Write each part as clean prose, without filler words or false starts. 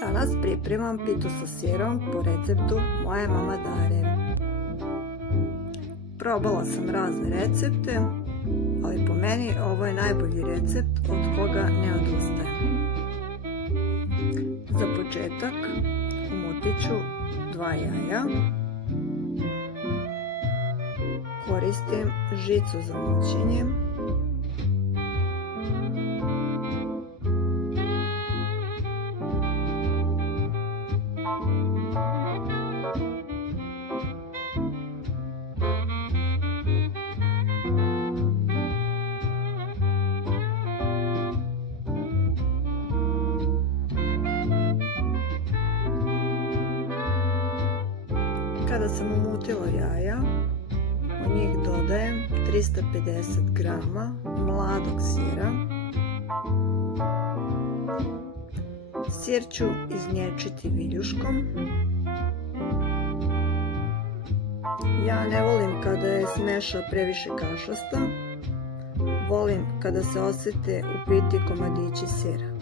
Danas pripremam pitu sa sirom po receptu moje mama Dare. Probala sam razne recepte, ali po meni ovo je najbolji recept od koga ne odustajem. Za početak umutit ću 2 jaja. Koristim žicu za mućenje. Kada sam umutila jaja, u njih dodajem 350 grama mladog sira. Sir ću iznječiti viljuškom. Ja ne volim kada je smeša previše kašasta. Volim kada se osjete u piti komadići sira.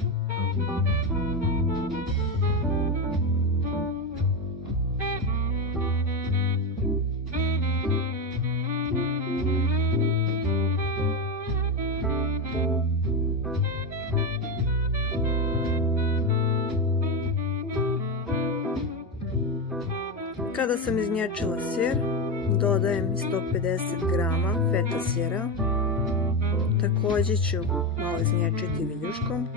Kada sam iznječila sir, dodajem 150 grama feta sira. Također ću malo iznječiti viljuškom.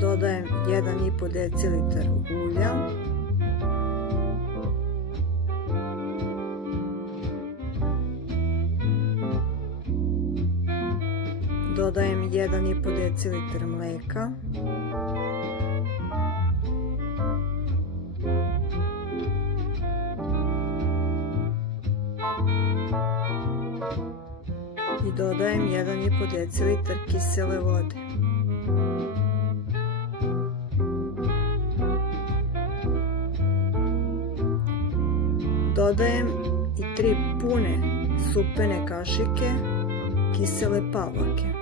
Dodajem 1,5 decilitara ulja. Dodajem 1,5 decilitara mlijeka. I dodajem 1,5 decilitara kisele vode. Dodajem i 3 pune supene kašike kisele pavlake.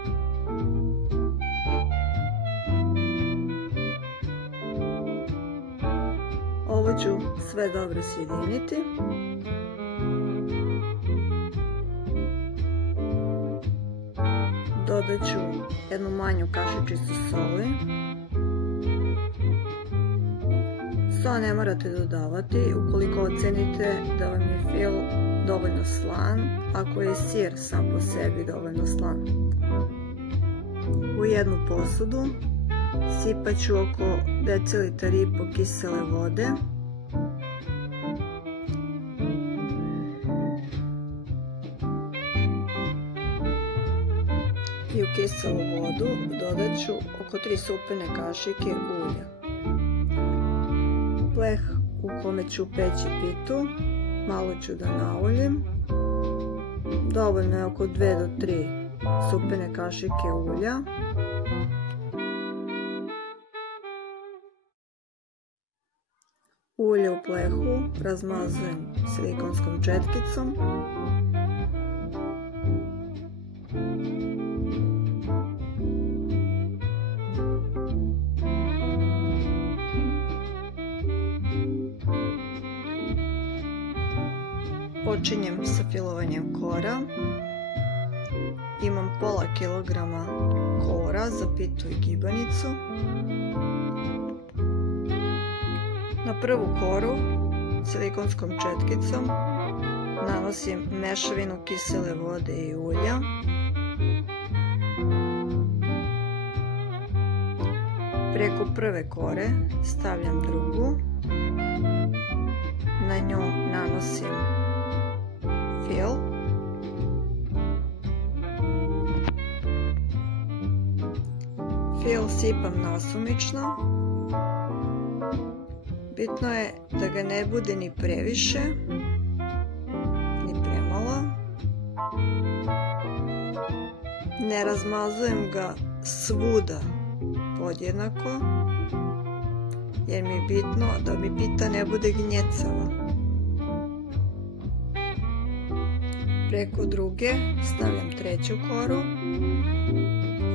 Ovo ću sve dobro sjediniti. Dodat ću jednu manju kašičicu soli. Sol ne morate dodavati ukoliko ocenite da vam je fil dovoljno slan, ako je sir sam po sebi dovoljno slan. U jednu posudu sipat ću oko 1,5 decilitara kisele vode. I u kiselu vodu dodat ću oko 3 supene kašike ulja. Pleh u kome ću peći pitu malo ću da nauljim. Dovoljno je oko 2 do 3 supene kašike ulja. Ulje u plehu razmazujem silikonskom četkicom. Počinjem sa filovanjem kora. Imam pola kilograma kora za pitu i gibanicu. Na prvu koru silikonskom četkicom nanosim mešavinu kisele vode i ulja. Preko prve kore stavljam drugu. Na nju nanosim fil. Fil sipam nasumično. Bitno je da ga ne bude ni previše, ni premalo. Ne razmazujem ga svuda podjednako, jer mi je bitno da mi pita ne bude gnjecava. Preko druge stavljam treću koru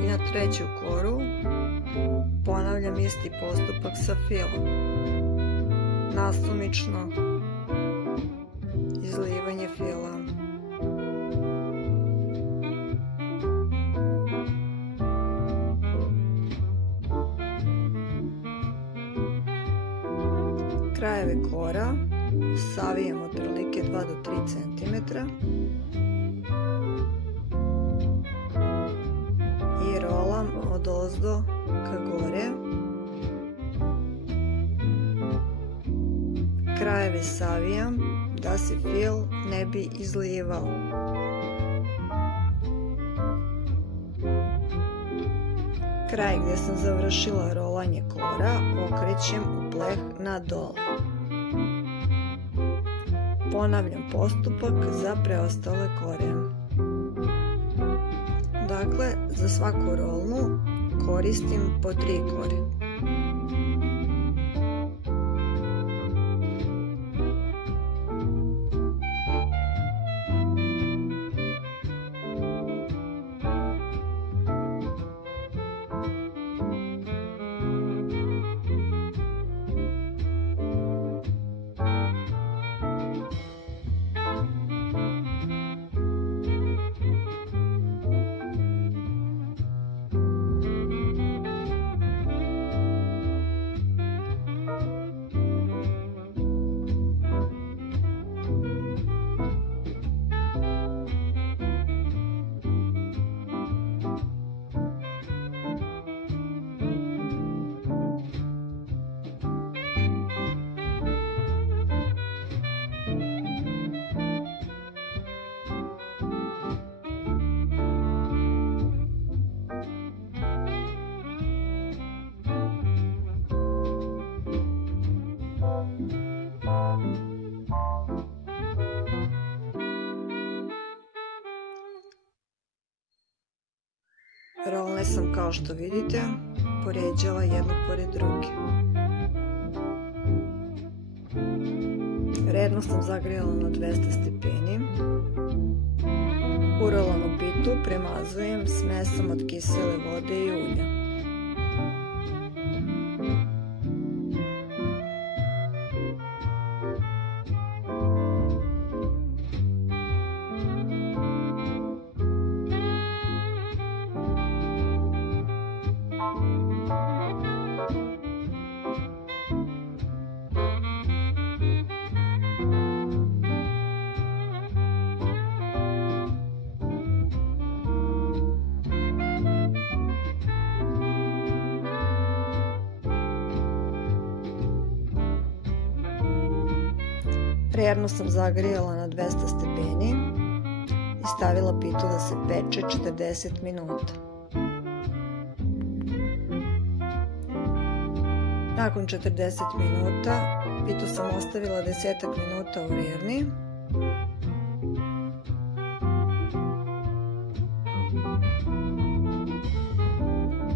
i na treću koru ponavljam isti postupak sa filom. Nasumično izlivanje fila. Krajeve kora savijem otprilike 2 do 3 cm i rolam odozdo ka gore. Krajeve savijam da se fil ne bi izlivao. Kraj gdje sam završila rolanje kora okrećem u pleh na dole. Ponavljam postupak za preostale kore. Dakle, za svaku rolnu koristim po 3 kore. Rolne sam, kao što vidite, poređala jednu pored druge. Redno sam zagrijala na 200 stepeni. Urolanu pitu premazujem smesom od kisele vode i ulja. Prerno sam zagrijala na 200 stepeni i stavila pitu da se peče 40 minuta. Nakon 40 minuta pitu sam ostavila 10 minuta u rerni.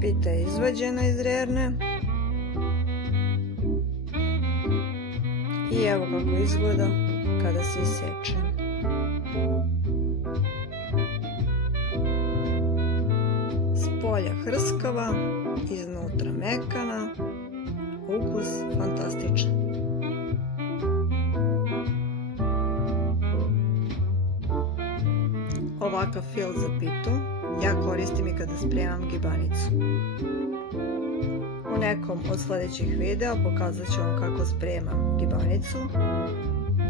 Pita je izvađena iz rerne. I evo kako izgleda kada se iseče. Spolja hrskava, iznutra mekana, ukus fantastičan. Ovakav fil za pitu ja koristim i kada spremam gibanicu. U nekom od sljedećih videa pokazat ću vam kako spremam gibanicu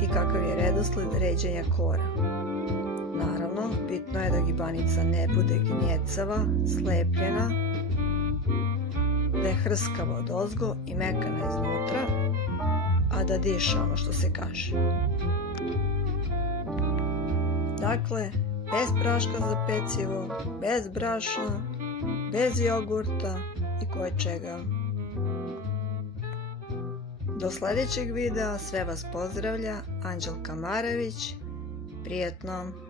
i kakav je redosled ređenja kora. Naravno, bitno je da gibanica ne bude gnjecava, slepljena, da je hrskava odozgo i mekana iznutra, a da diše, ono što se kaže. Dakle, bez praška za pecivo, bez brašna, bez jogurta i koje čega. Do sljedećeg videa sve vas pozdravlja Anđelka Marević. Prijetno!